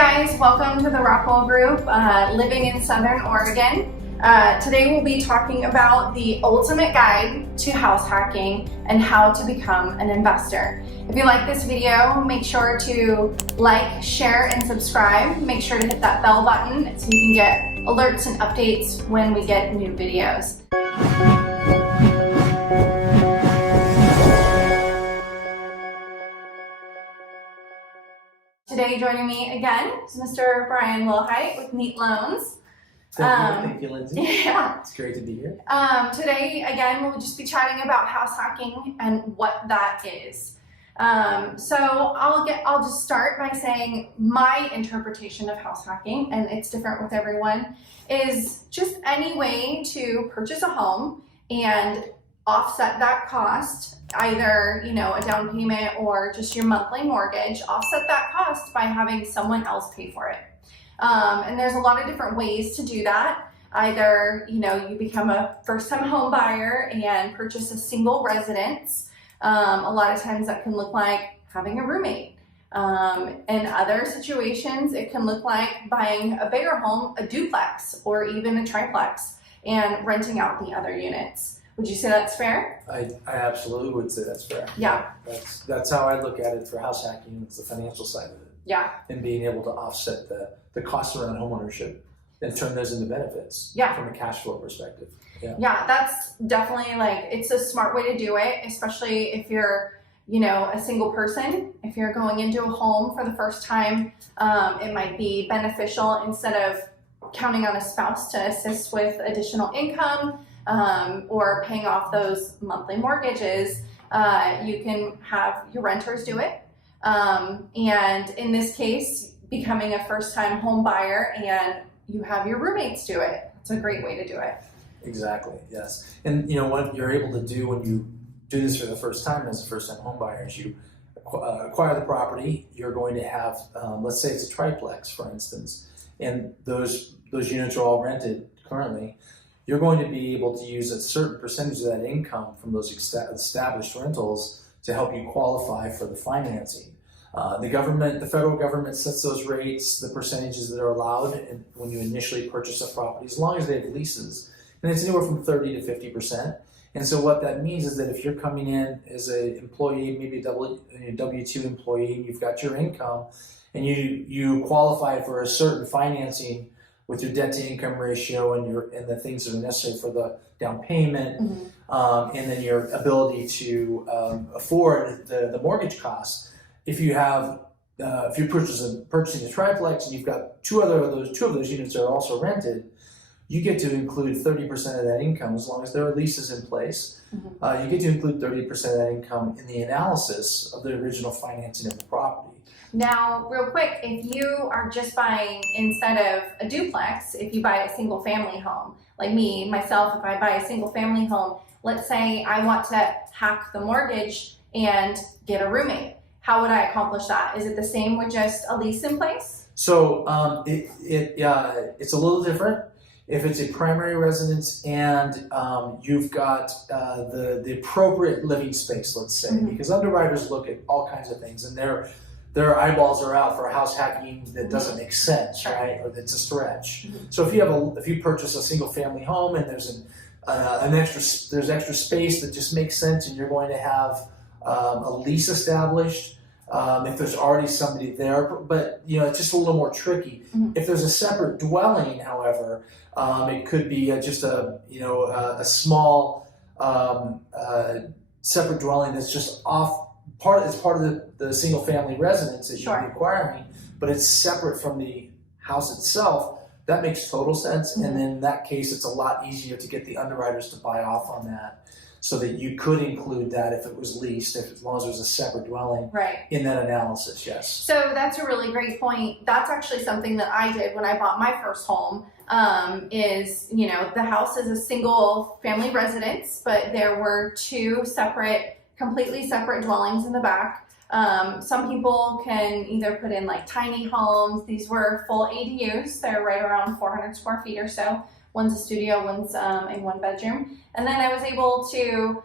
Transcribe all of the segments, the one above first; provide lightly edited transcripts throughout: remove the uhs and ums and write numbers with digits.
guys, welcome to the Rockwell group, living in Southern Oregon. Today we'll be talking about the ultimate guide to house hacking and how to become an investor. If you like this video, make sure to like, share, and subscribe. Make sure to hit that bell button so you can get alerts and updates when we get new videos. Today joining me again is Mr. Brian Wilhite with Neat Loans. Thank you, Lindsay. Yeah. It's great to be here. Today, again, we'll just be chatting about house hacking and what that is. So I'll just start by saying my interpretation of house hacking, and it's different with everyone, is just any way to purchase a home and offset that cost, either, a down payment or just your monthly mortgage, offset that cost by having someone else pay for it. And there's a lot of different ways to do that. Either, you become a first-time home buyer and purchase a single residence. A lot of times that can look like having a roommate. In other situations, it can look like buying a bigger home, a duplex, or even a triplex, and renting out the other units. Would you say that's fair? I absolutely would say that's fair. Yeah. That's how I look at it for house hacking. It's the financial side of it. Yeah. And being able to offset the costs around homeownership and turn those into benefits. Yeah. From a cash flow perspective. Yeah. Yeah, that's definitely it's a smart way to do it, especially if you're, a single person. If you're going into a home for the first time, it might be beneficial instead of counting on a spouse to assist with additional income. Or paying off those monthly mortgages, you can have your renters do it. And in this case, becoming a first-time home buyer and you have your roommates do it. It's a great way to do it. Exactly, yes. And what you're able to do when you do this for the first time as a first-time home buyer is you acquire the property. You're going to have, let's say it's a triplex, for instance, and those units are all rented currently. You're going to be able to use a certain percentage of that income from those established rentals to help you qualify for the financing. The federal government sets those rates, the percentages that are allowed when you initially purchase a property, as long as they have leases. And it's anywhere from 30 to 50%. And so what that means is that if you're coming in as an employee, maybe a W-2 employee, and you've got your income, and you qualify for a certain financing with your debt to income ratio and the things that are necessary for the down payment, mm-hmm. And then your ability to afford the mortgage costs. If you're purchasing a triplex and you've got two of those units that are also rented, you get to include 30% of that income as long as there are leases in place. Mm-hmm. You get to include 30% of that income in the analysis of the original financing of the property. Now, real quick, if you are just buying, instead of a duplex, if you buy a single family home, like myself, if I buy a single family home, let's say I want to hack the mortgage and get a roommate. How would I accomplish that? Is it the same with just a lease in place? So it's a little different. If it's a primary residence and you've got the appropriate living space, let's say, mm-hmm. because underwriters look at all kinds of things, and their eyeballs are out for house hacking that doesn't make sense, right? Or that's a stretch. Mm-hmm. So if you purchase a single family home and there's extra space that just makes sense, and you're going to have a lease established, if there's already somebody there, but it's just a little more tricky. Mm-hmm. If there's a separate dwelling, however, it could be just a small separate dwelling that's just off. It's part of the single family residence that you're acquiring, but it's separate from the house itself. That makes total sense. Mm-hmm. And then in that case, it's a lot easier to get the underwriters to buy off on that, so that you could include that if it was leased, as long as there's a separate dwelling in that analysis, yes. So that's a really great point. That's actually something that I did when I bought my first home. The house is a single family residence, but there were two completely separate dwellings in the back. Some people can either put in tiny homes. These were full ADUs. They're right around 400 square feet or so. One's a studio, one's a one bedroom. And then I was able to,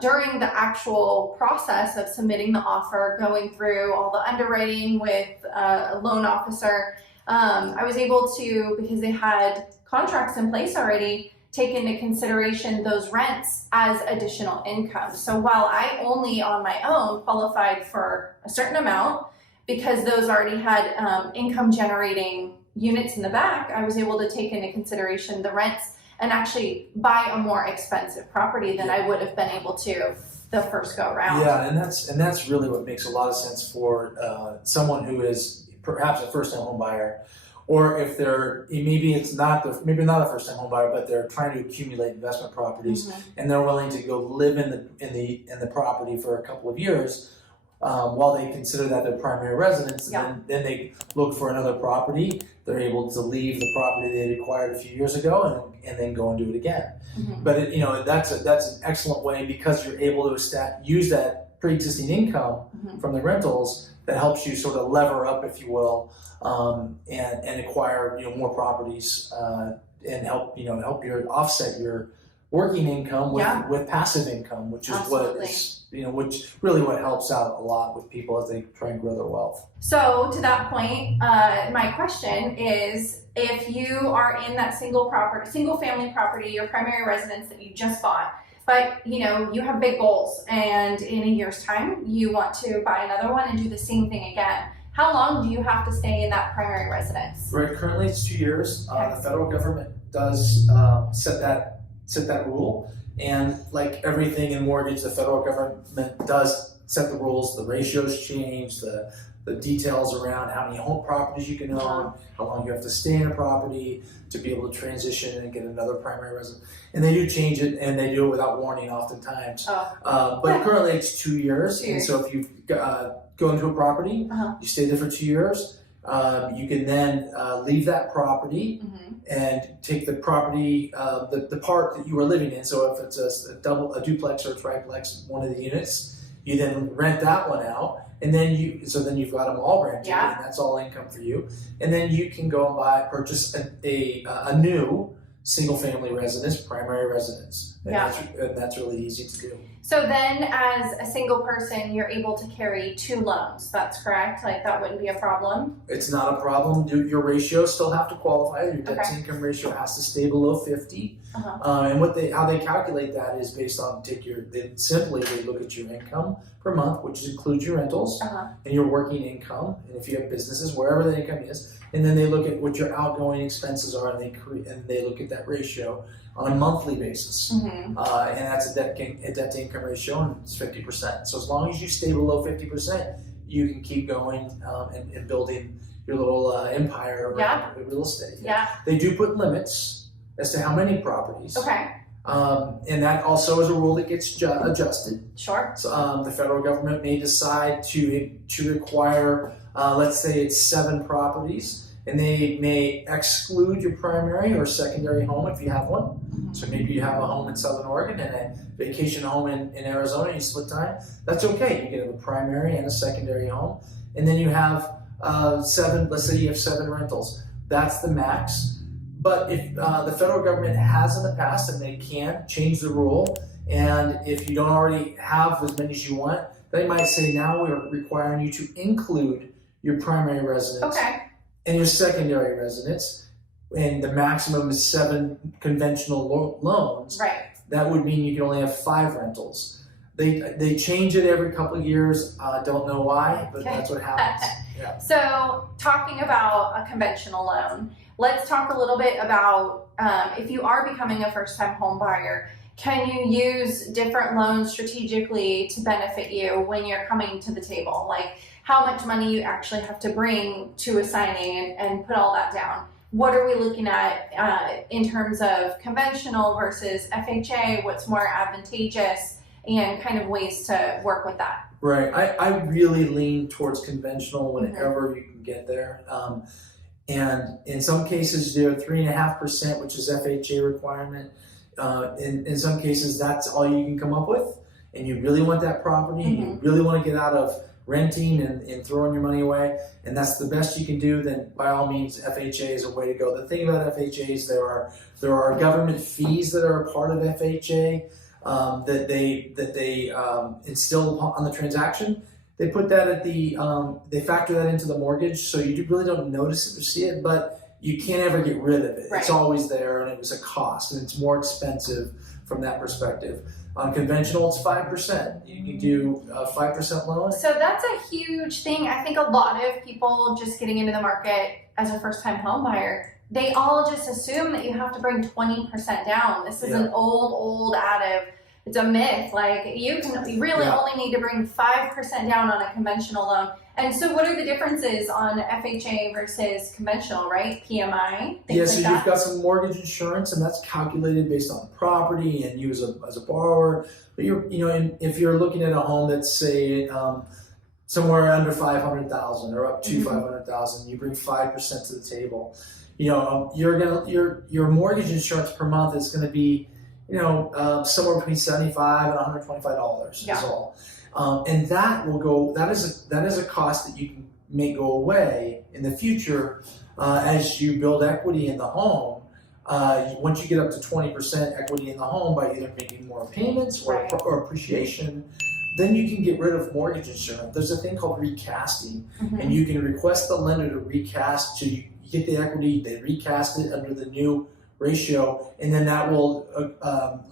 during the actual process of submitting the offer, going through all the underwriting with a loan officer, I was able to, because they had contracts in place already, take into consideration those rents as additional income. So while I only on my own qualified for a certain amount, because those already had income generating units in the back, I was able to take into consideration the rents and actually buy a more expensive property than I would have been able to the first go around. Yeah, and that's really what makes a lot of sense for someone who is perhaps a first-time home buyer, or if they're maybe not a first-time home buyer, but they're trying to accumulate investment properties and they're willing to go live in the property for a couple of years. While they consider that their primary residence, and then they look for another property. They're able to leave the property they acquired a few years ago and then go and do it again. But that's an excellent way, because you're able to use that pre-existing income from the rentals that helps you sort of lever up, if you will, and acquire more properties and help offset your working income with passive income, which is which really what helps out a lot with people as they try and grow their wealth. So to that point, my question is, if you are in that single family property, your primary residence that you just bought, but you have big goals, and in a year's time you want to buy another one and do the same thing again, how long do you have to stay in that primary residence? Right, currently it's 2 years. The federal government does set that rule, and like everything in mortgage, the federal government does set the rules. The ratios change, the details around how many home properties you can own, how long you have to stay in a property to be able to transition and get another primary residence. And they do change it, and they do it without warning oftentimes. But currently it's 2 years. And so if you go into a property, you stay there for 2 years, you can then leave that property and take the property, the part that you were living in. So if it's a duplex or a triplex, one of the units, you then rent that one out, and then you've got them all rented, and that's all income for you. And then you can go and purchase a new single-family residence, primary residence, and that's really easy to do. So then, as a single person, you're able to carry 2 loans. That's correct? Like, that wouldn't be a problem? It's not a problem. Your ratios still have to qualify. Your debt-to-income ratio has to stay below 50. And how they calculate that is based on they look at your income per month, which includes your rentals and your working income, and if you have businesses, wherever the income is, and then they look at what your outgoing expenses are, and they look at that ratio on a monthly basis, and that's a debt-to-income ratio, and it's 50%. So as long as you stay below 50%, you can keep going and building your little empire around real estate. They do put limits as to how many properties. And that also is a rule that gets adjusted. Sure. So the federal government may decide to require, let's say it's 7 properties, and they may exclude your primary or secondary home if you have one. So maybe you have a home in Southern Oregon and a vacation home in Arizona, you split time. That's okay. You can have a primary and a secondary home. And then you have 7, let's say you have 7 rentals. That's the max. But if the federal government has in the past, and they can change the rule, and if you don't already have as many as you want, they might say, now we're requiring you to include your primary residence and your secondary residence, and the maximum is 7 conventional loans. That would mean you can only have 5 rentals. They change it every couple of years. I don't know why, but that's what happens. So talking about a conventional loan, let's talk a little bit about if you are becoming a first-time home buyer, can you use different loans strategically to benefit you when you're coming to the table? Like how much money you actually have to bring to a signing and put all that down. What are we looking at in terms of conventional versus FHA? What's more advantageous, and kind of ways to work with that? Right. I really lean towards conventional whenever you can get there. And in some cases, they're 3.5%, which is FHA requirement. In some cases, that's all you can come up with. And you really want that property, and you really want to get out of renting and throwing your money away, and that's the best you can do, then by all means, FHA is a way to go. The thing about FHAs, there are government fees that are a part of FHA that they instill on the transaction. They put that at they factor that into the mortgage, so you really don't notice it or see it, but you can't ever get rid of it. Right. It's always there, and it was a cost, and it's more expensive from that perspective. On conventional, it's 5%. You can do a 5% loan. So that's a huge thing. I think a lot of people just getting into the market as a first-time home buyer, they all just assume that you have to bring 20% down. This is an old adage. It's a myth. Like you really only need to bring 5% down on a conventional loan. And so what are the differences on FHA versus conventional, right? PMI, things so you've got some mortgage insurance, and that's calculated based on property and you as a borrower. But if you're looking at a home that's say somewhere under 500,000 or up to 500,000, you bring 5% to the table. Your mortgage insurance per month is going to be somewhere between $75 and $125 is all. And that will go. That is a cost that you can make go away in the future as you build equity in the home. Once you get up to 20% equity in the home by either making more payments or appreciation, then you can get rid of mortgage insurance. There's a thing called recasting, and you can request the lender to recast. So you get the equity, they recast it under the new ratio, and then that will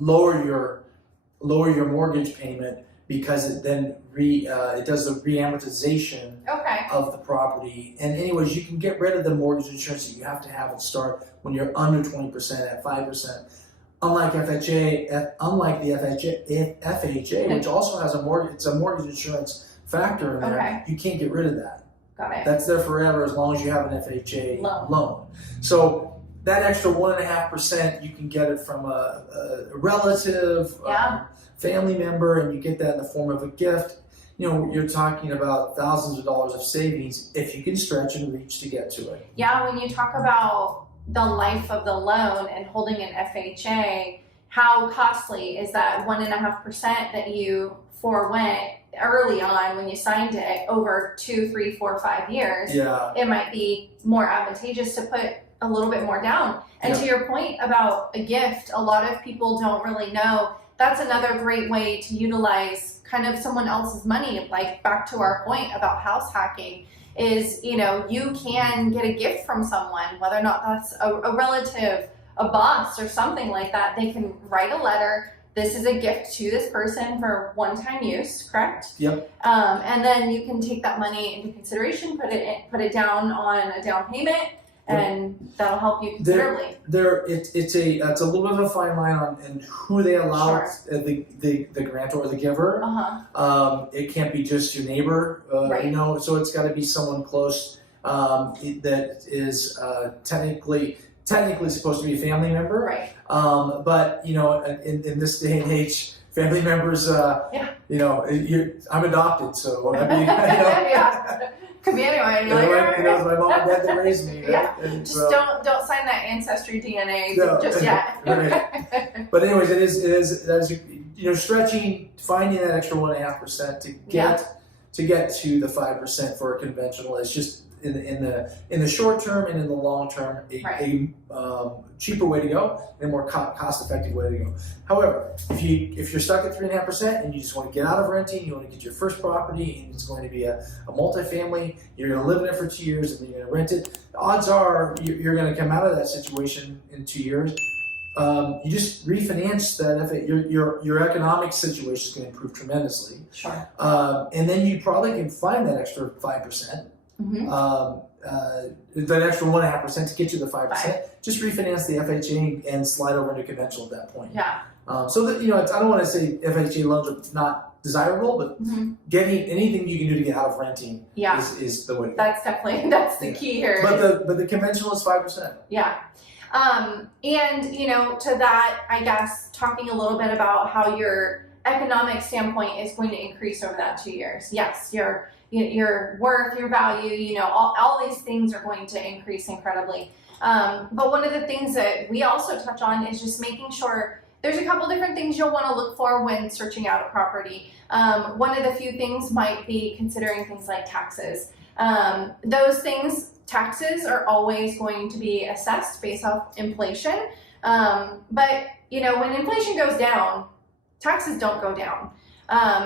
lower your mortgage payment, because it then it does the reamortization of the property. And anyways, you can get rid of the mortgage insurance that you have to have at start when you're under 20% at 5%. Unlike the FHA, which also has a mortgage insurance factor in there, you can't get rid of that. Got it. That's there forever as long as you have an FHA loan. So that extra 1.5%, you can get it from a relative, family member, and you get that in the form of a gift. You're talking about thousands of dollars of savings if you can stretch and reach to get to it. Yeah, when you talk about the life of the loan and holding an FHA, how costly is that 1.5% that you forewent early on when you signed it over 2, 3, 4, 5 years? Yeah. It might be more advantageous to put a little bit more down. And to your point about a gift, a lot of people don't really know. That's another great way to utilize kind of someone else's money. Like back to our point about house hacking is, you can get a gift from someone, whether or not that's a relative, a boss or something like that. They can write a letter. This is a gift to this person for one-time use, correct? Yep. And then you can take that money into consideration, put it down on a down payment, and that'll help you considerably. It's a little bit of a fine line on who they allow the grantor or the giver. It can't be just your neighbor, so it's got to be someone close that is technically supposed to be a family member. Right. But in this day and age, family members, I'm adopted, so I mean, could be anyone. It was my mom and dad that raised me. Right? And just don't sign that ancestry DNA just yet. Right. But anyways, it is stretching, finding that extra 1.5% to get to the 5% for a conventional is just in the short term and in the long term a cheaper way to go and a more cost effective way to go. However, if you're stuck at 3.5% and you just want to get out of renting, you want to get your first property, and it's going to be a multifamily, you're going to live in it for 2 years and then you're going to rent it, the odds are you're going to come out of that situation in 2 years. You just refinance that. Your economic situation is going to improve tremendously. Sure. And then you probably can find that extra 5%. That extra 1.5% to get you the 5%. Just refinance the FHA and slide over into conventional at that point. Yeah. So that I don't want to say FHA loans are not desirable, but getting anything you can do to get out of renting is the way to go. That's the key here. But the conventional is 5%. Yeah. And to that, I guess talking a little bit about how your economic standpoint is going to increase over that 2 years. Yes, your worth, your value, all these things are going to increase incredibly. But one of the things that we also touch on is just making sure there's a couple different things you'll want to look for when searching out a property. One of the few things might be considering things like taxes. Those things, taxes are always going to be assessed based off inflation. But you know, when inflation goes down, taxes don't go down.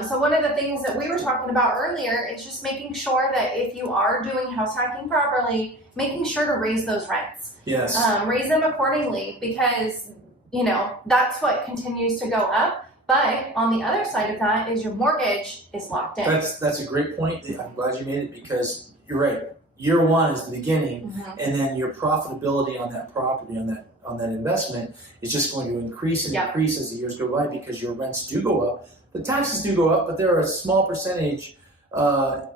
So one of the things that we were talking about earlier is just making sure that if you are doing house hacking properly, making sure to raise those rents. Yes. Raise them accordingly, because you know that's what continues to go up. But on the other side of that is your mortgage is locked in. That's a great point. I'm glad you made it, because you're right. Year one is the beginning, and then your profitability on that property, on that investment, is just going to increase and increase as the years go by, because your rents do go up. The taxes do go up, but they're a small percentage,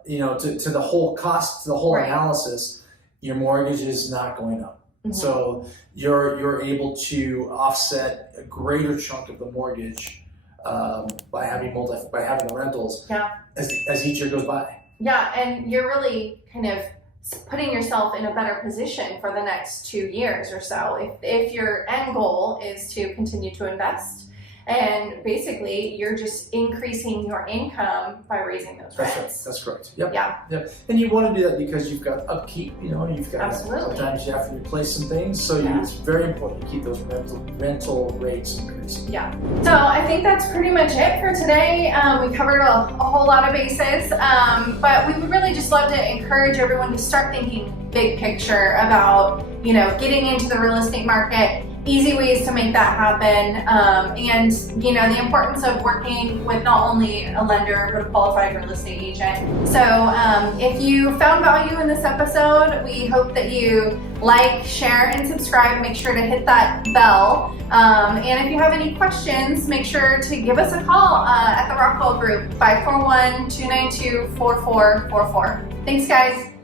you know, to the whole cost, to the whole analysis. Your mortgage is not going up. So you're able to offset a greater chunk of the mortgage by having the rentals as each year goes by. Yeah, and you're really kind of putting yourself in a better position for the next 2 years or so. If your end goal is to continue to invest, and basically you're just increasing your income by raising those rents. That's right. That's correct. Yep. Yeah. Yep. And you want to do that because you've got upkeep. You know, you've got sometimes you have to replace some things. So it's very important to keep those rental rates increasing. Yeah. So I think that's pretty much it for today. We covered a whole lot of bases, but we would really just love to encourage everyone to start thinking big picture about, you know, getting into the real estate market. Easy ways to make that happen, and you know, the importance of working with not only a lender but a qualified real estate agent. So if you found value in this episode, we hope that you like, share, and subscribe. Make sure to hit that bell, and if you have any questions, make sure to give us a call at the Rockwell Group, 541-292-4444. Thanks, guys.